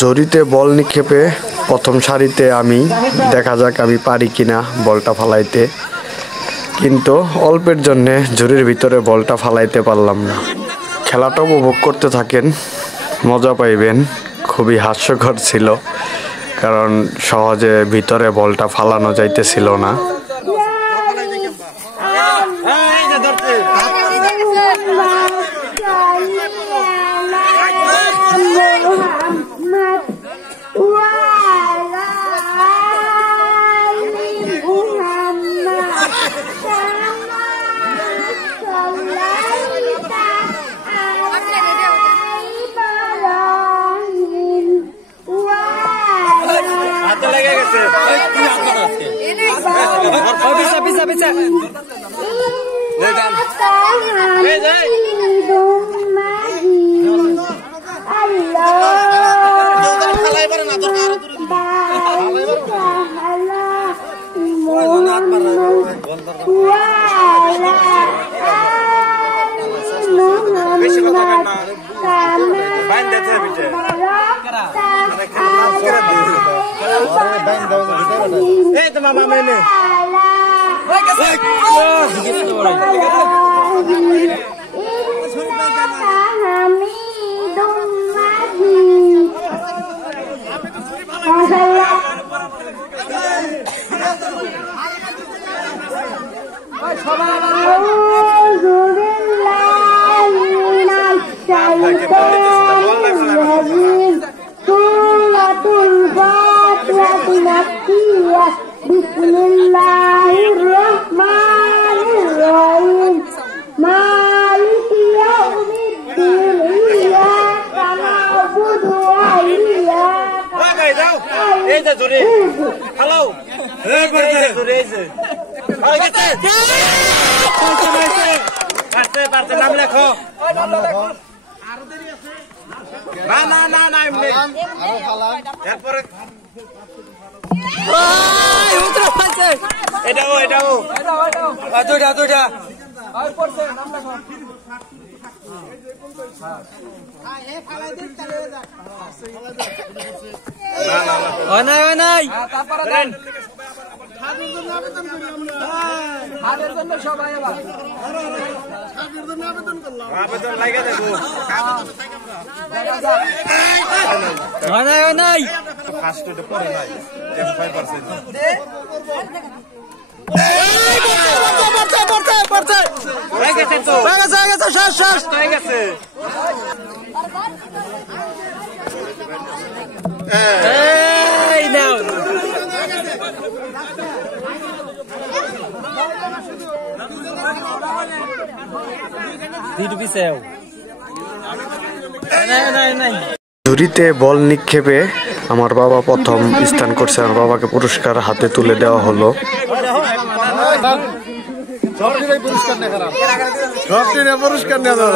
জরিতে বল নিক্ষেপে প্রথম সারিতে আমি, দেখা যাক আমি পারি কিনা বলটা ফালাইতে, কিন্তু অল্পের জন্যে জরির ভিতরে বলটা ফালাইতে পারলাম না। খেলাটা উপভোগ করতে থাকেন, মজা পাইবেন। খুবই হাস্যকর ছিল, কারণ সহজে ভিতরে বলটা ফালানো যাইতেছিল না। নাম লেখো। জরিতে বল নিক্ষেপে আমার বাবা প্রথম স্থান করছে। আমার বাবাকে পুরস্কার হাতে তুলে দেওয়া হলো। পুরস্কার নেওয়া